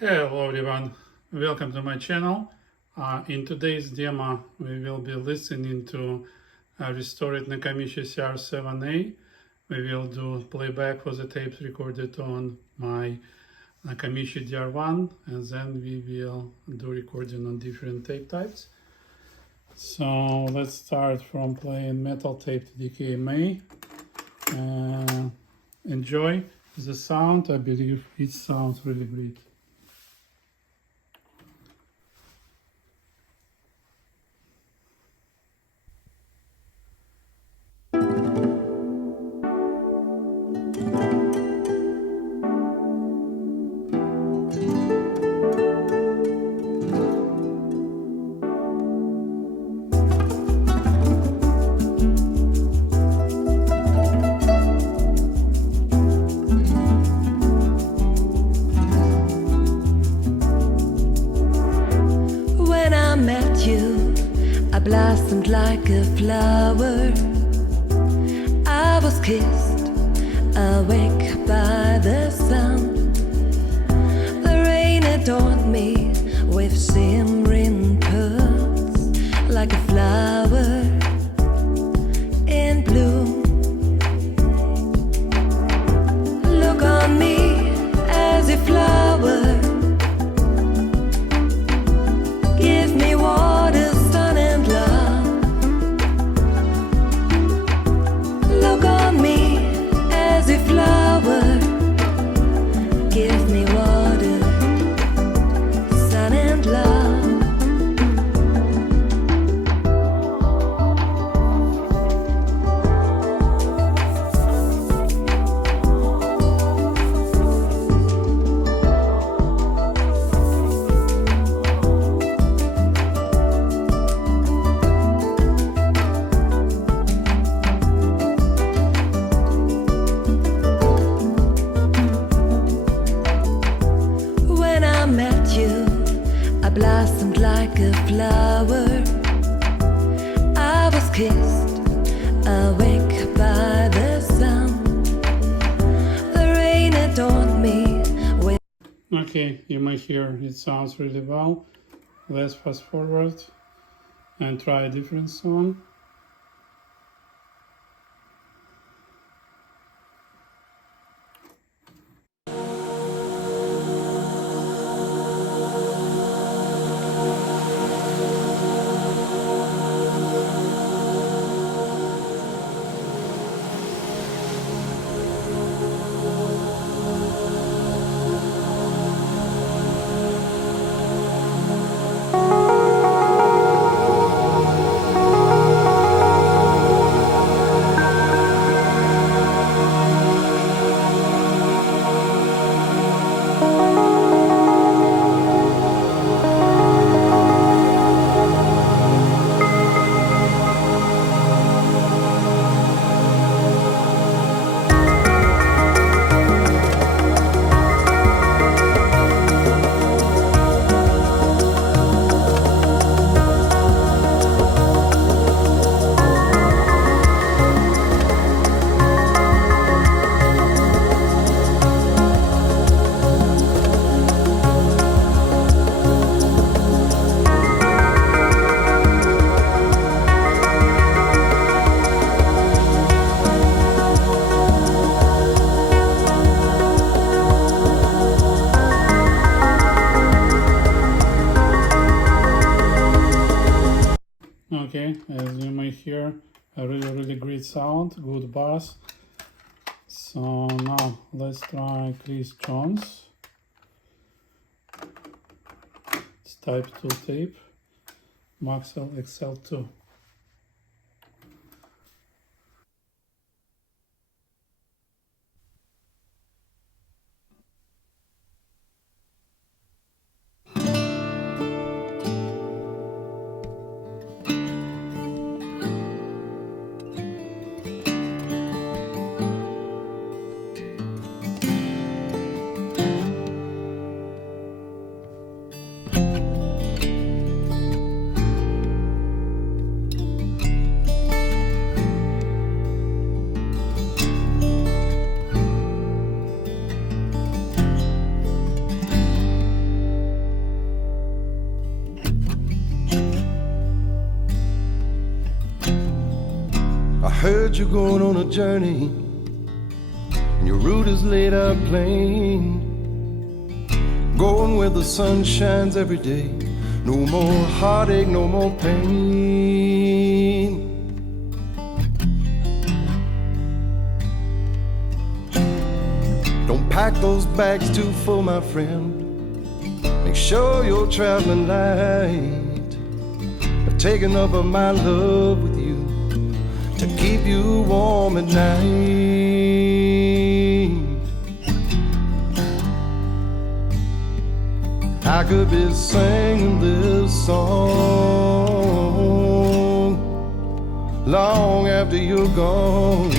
Hello everyone, welcome to my channel. In today's demo we will be listening to a restored Nakamichi CR-7A. We will do playback for the tapes recorded on my Nakamichi DR1, and then we will do recording on different tape types. So let's start from playing metal tape to DKMA. Enjoy the sound. I believe it sounds really great. I blossomed like a flower. I was kissed awake by the sun. The rain adorned me with shimmering pearls, like a flower in bloom. Look on me as a flower. Give me water, sun and love. Look on me as a flower. Give me water, sun and love. Blossomed like a flower. I was kissed awake by the sun. The rain adorned me with. Okay, you may hear it sounds really well. Let's fast forward and try a different song. Okay, as you may hear, a really great sound, good bass. So now let's try Chris Jones. It's type 2 tape, Maxwell XL2. that you're going on a journey, and your route is laid out plain. Going where the sun shines every day. No more heartache, no more pain. Don't pack those bags too full, my friend. Make sure you're traveling light. I've taken up of my love with you to keep you warm at night. I could be singing this song long after you're gone.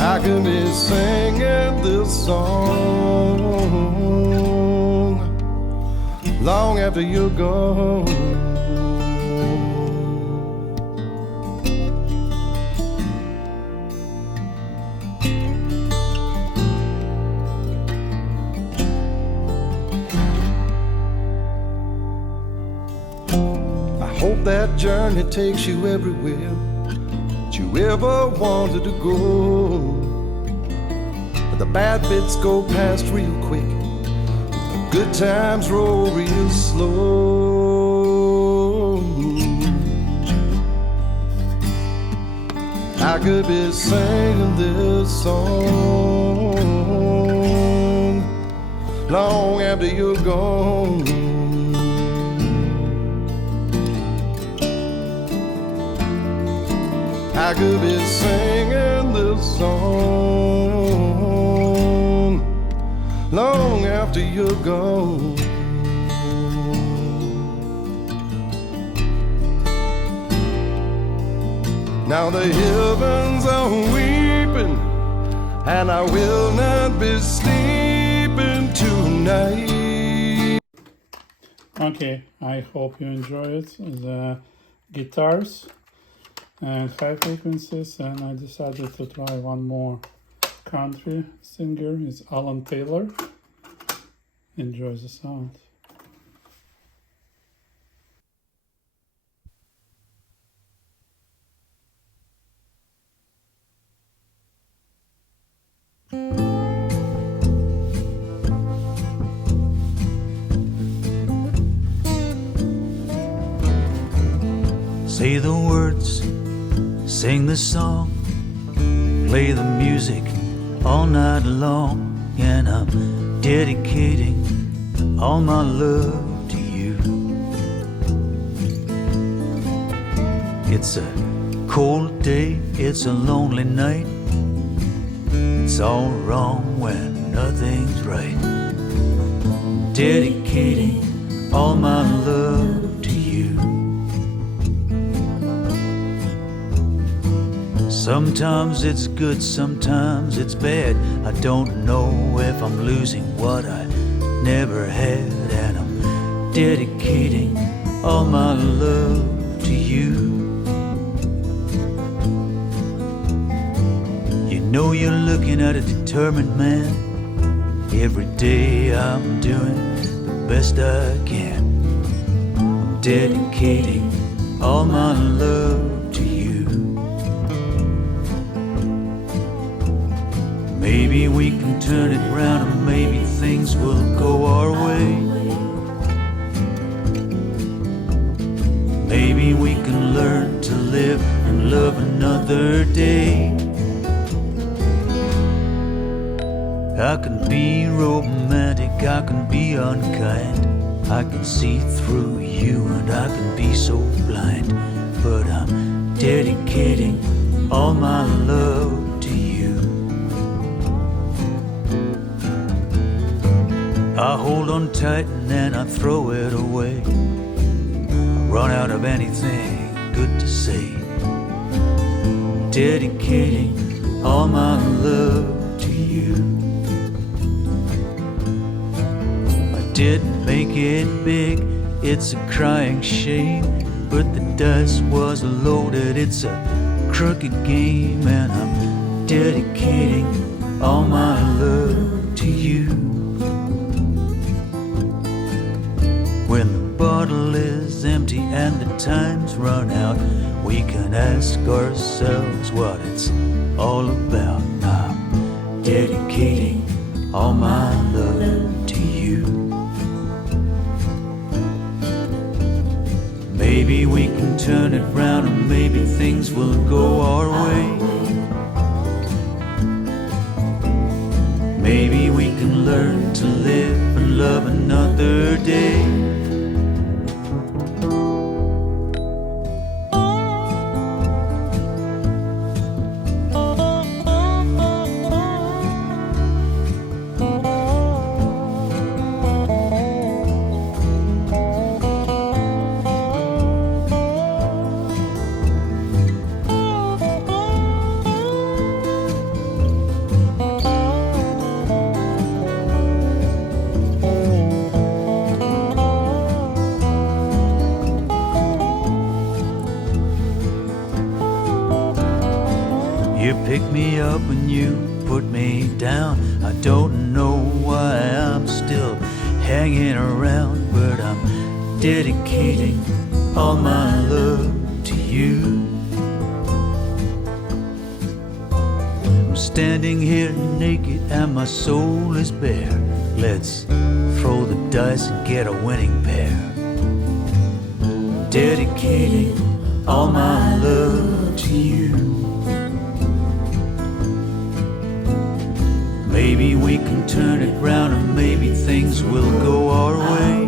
I could be singing this song long after you're gone. I hope that journey takes you everywhere that you ever wanted to go. But the bad bits go past real quick, the good times roll real slow. I could be singing this song long after you're gone. I could be singing this song long after you're gone. Now the heavens are weeping, and I will not be sleeping tonight. Okay, I hope you enjoy it. The guitars and high frequencies, and I decided to try one more country singer. It's Alan Taylor. Enjoy the sound. Say the words, sing the song, play the music all night long, and I'm dedicating all my love to you. It's a cold day, it's a lonely night, it's all wrong when nothing's right. Dedicating all my love to you. Sometimes it's good, sometimes it's bad. I don't know if I'm losing what I never had, and I'm dedicating all my love to you. You know you're looking at a determined man. Every day I'm doing the best I can. I'm dedicating all my love to you. Maybe we can turn it round, and maybe things will go our way. Maybe we can learn to live and love another day. I can be romantic, I can be unkind, I can see through you and I can be so blind. But I'm dedicating all my love to you. I hold on tight and then I throw it away. I run out of anything good to say. Dedicating all my love to you. I didn't make it big, it's a crying shame, but the dice was loaded, it's a crooked game, and I'm dedicating all my love to you. When the bottle is empty and the time's run out, we can ask ourselves what it's all about. I'm dedicating all my love to you. Maybe we can turn it round and maybe things will go our way. Maybe we can learn to live and love another day. You pick me up and you put me down. I don't know why I'm still hanging around, but I'm dedicating all my love to you. I'm standing here naked and my soul is bare. Let's throw the dice and get a winning pair. Dedicating all my love to you. Maybe we can turn it round and maybe things will go our way.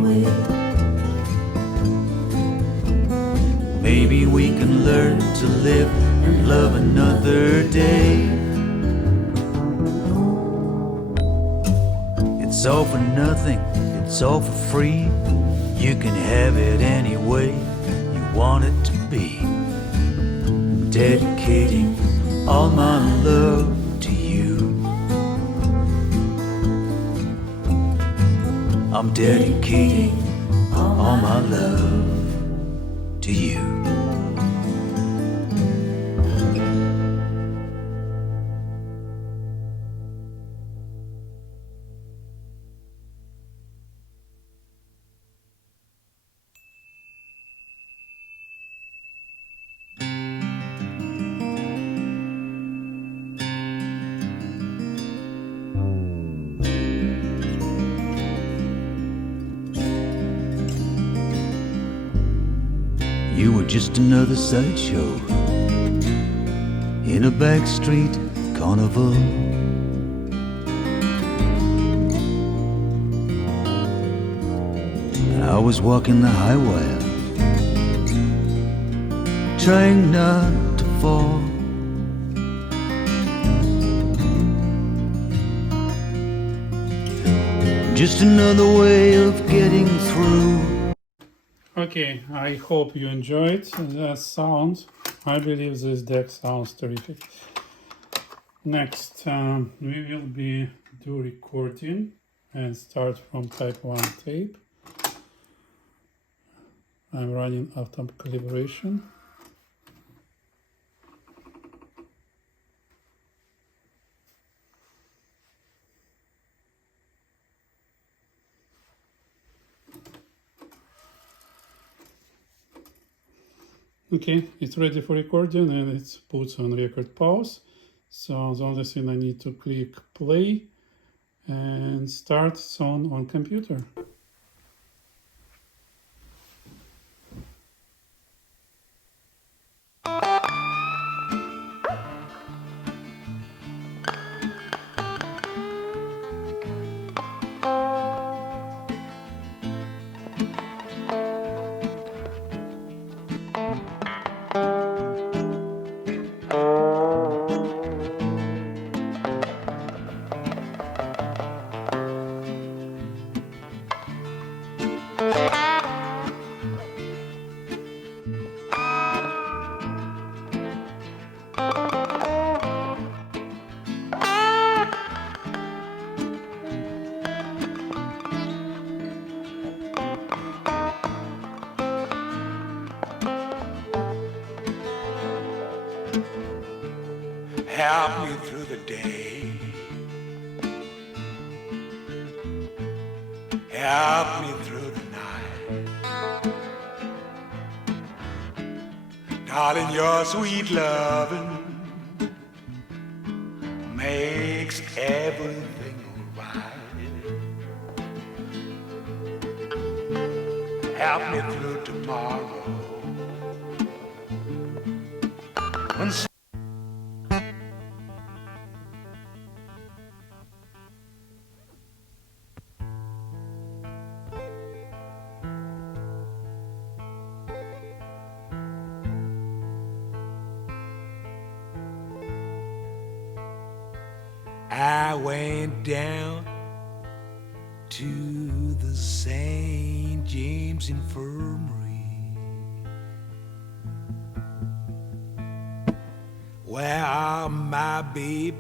Maybe we can learn to live and love another day. It's all for nothing, it's all for free. You can have it any way you want it to be. I'm dedicating all my love to you. I'm dedicating all my love to you. You were just another sideshow in a backstreet carnival. And I was walking the high wire, trying not to fall. Just another way of getting through. Okay, I hope you enjoyed the sound. I believe this deck sounds terrific. Next, we will be do recording and start from type 1 tape. I'm running out of calibration. Okay, it's ready for recording and it's put on record pause. So the only thing I need to click play and start song on computer. Help me through the day. Help me through the night. Darling, your sweet loving makes everything alright. Help me through tomorrow. When I went down to the St. James Infirmary, where my babe,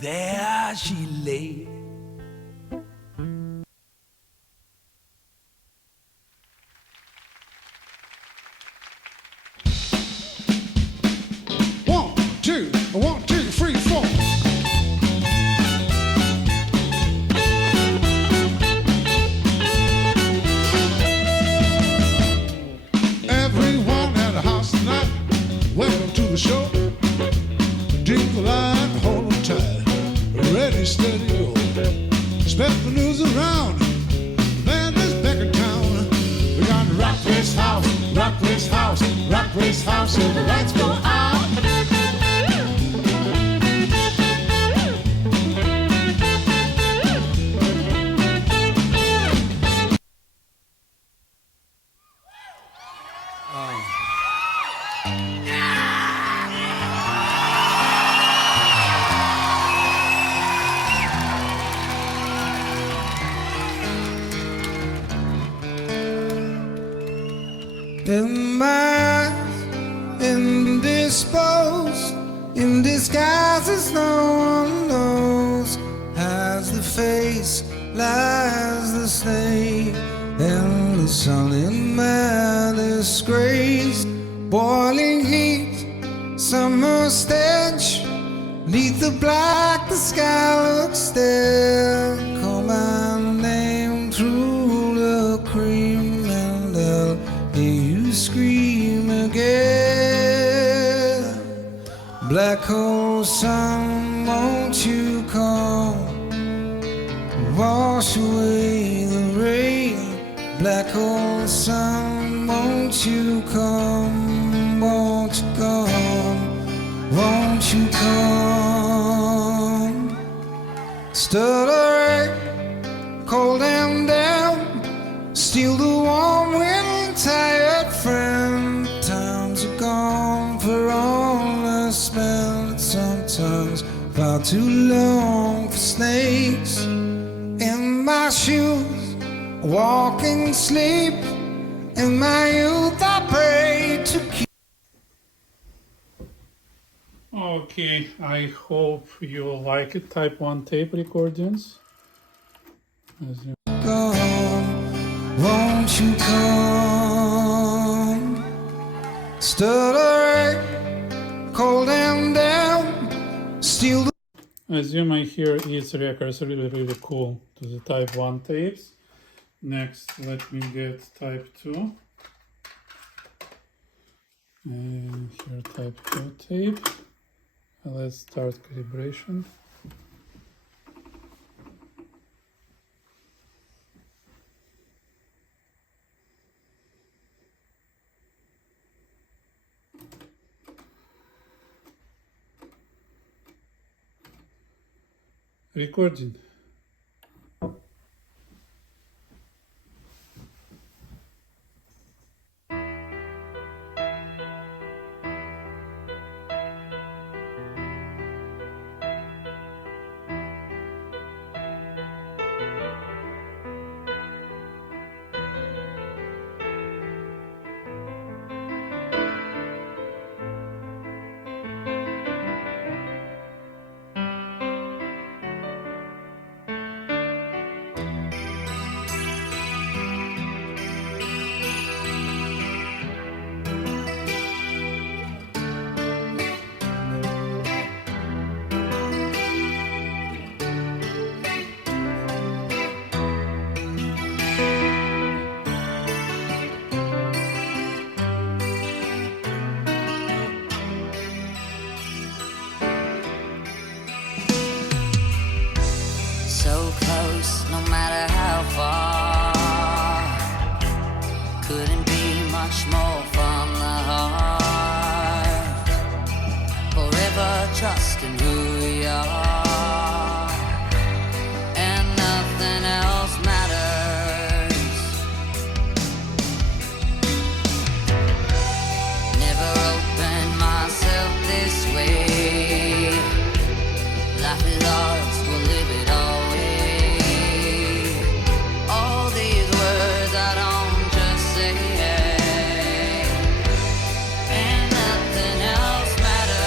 there she lay. One, two, three, four. Everyone at the house tonight, welcome to the show. Drink the line, hold them tight, ready, steady, go. Spread the news around, man, this back in town. We got Rock Place House, Rock Place House, Rock Place House, and the lights go out. In my eyes, indisposed, in disguises no one knows, hides the face, lies the slave, and the sun in my disgrace. Boiling heat, summer stench, neath the black the sky looks stare. Call my name through the cream and I'll hear you scream again. Black hole sun, won't you come, wash away the rain. Black hole sun, won't you come, won't you come, won't you come. Stuttering, cold and damp, steal the warm wind, tired friend. Times are gone for all I spent. Sometimes far too long for snakes in my shoes, walking sleep. In my youth I pray to keep. Okay, I hope you like it. Type 1 tape recordings. As you Come, won't you come? Stuttering, cold and damp, steal the As you may hear, its records really cool to the type 1 tapes. Next, let me get type 2. And here type 2 tape. Let's start calibration. Recording. trust in who we are, and nothing else matters. Never opened myself this way. Life is ours, we'll live it always. All these words I don't just say, and nothing else matters.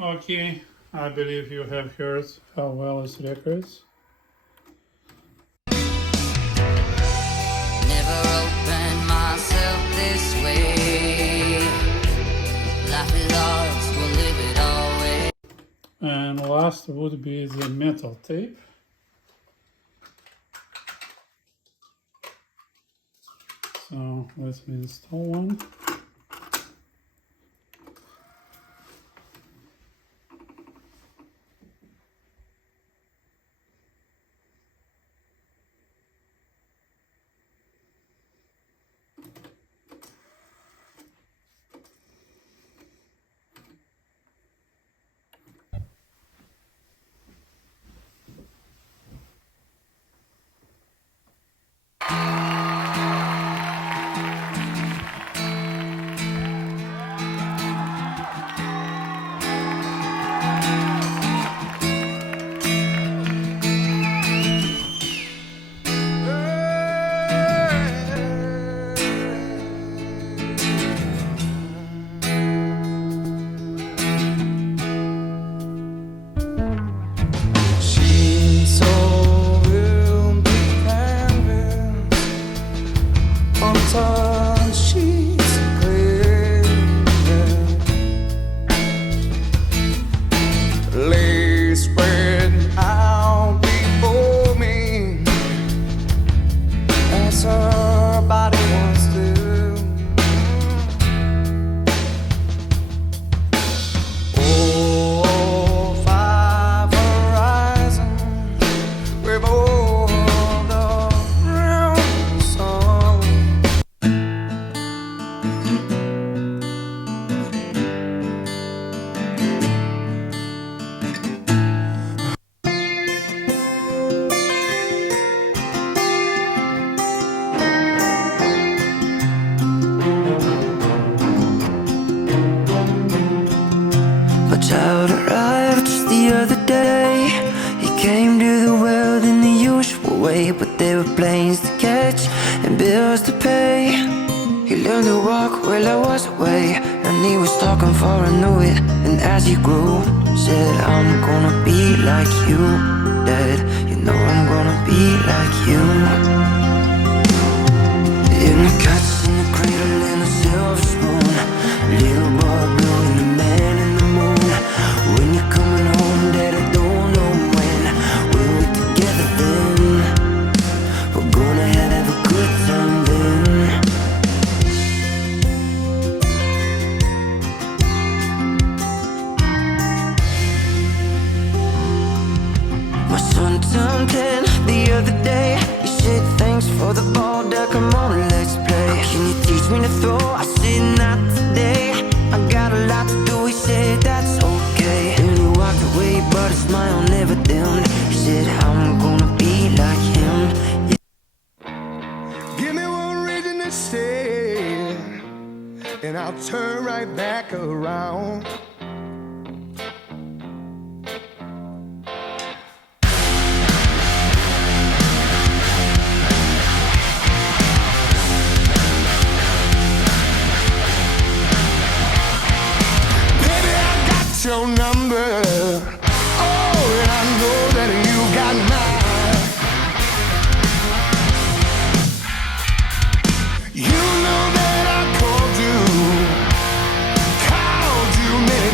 Okay, I believe you have heard how well it records. Never opened myself this way. Life is ours, we'll live it always. And last would be the metal tape. So let me install one. She's over the canvas, unturned sheets of clear. Lace spread out before me, as her body wants to. Oh, five horizons revolved around the sun. My child arrived just the other day. He came to the world in the usual way, but there were planes to catch and bills to pay. He learned to walk while I was away, and he was talking for I knew it. And as he grew, said, I'm gonna be like you, Dad. You know I'm gonna be like you. In the cuts, in the cradle, in the silver spoon, little boy blue and the man in the moon. When you're coming home, Dad, I don't know when. We'll be together then. We're gonna have a good time then. My son turned 10 the other day. He said, thanks for the ball, Dad, come on, let's play. Can you teach me to throw? I said, not today. I got a lot to do, he said, that's okay. And he walked away, but his smile never dimmed. He said, I'm gonna be like him. Give me one reason to stay, and I'll turn right back around. Baby, I got your number. Oh, and I know that you got mine. You know that I called you many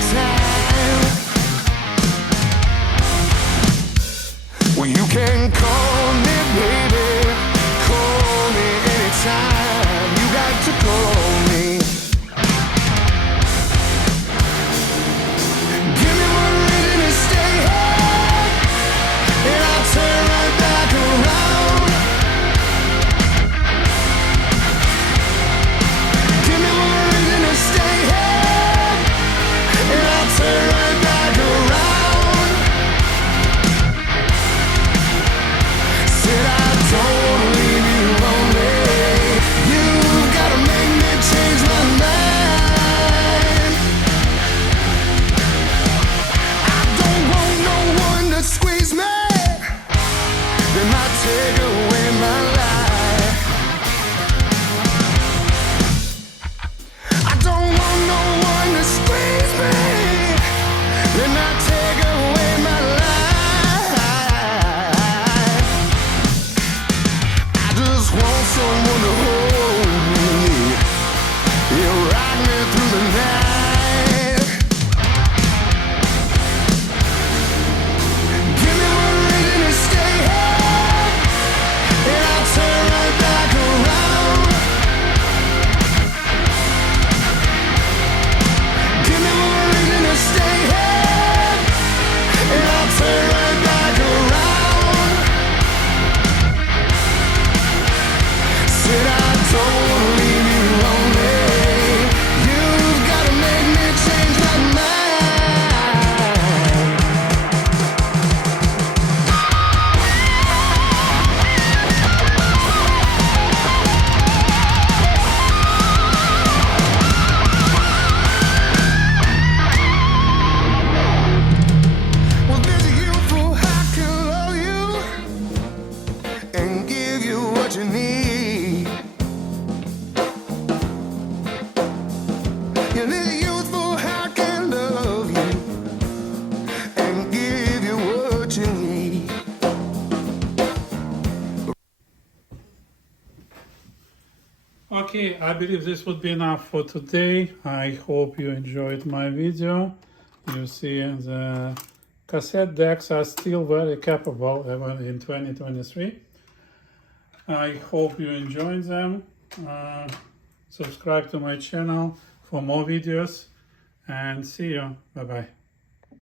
just want someone to hold me. You rock me through the night. Give me one reason to stay here, and I'll turn right back around. Give me one reason to stay here, and I'll turn right back around. Said I don't wanna leave you lonely. You've gotta make me change my mind. Well, there's a youthful I can love you and give you what you need. Yeah, there's a youthful I can love you and give you what you need. Okay, I believe this would be enough for today. I hope you enjoyed my video. You see the cassette decks are still very capable even in 2023. I hope you enjoyed them. Subscribe to my channel for more videos and see you. Bye bye.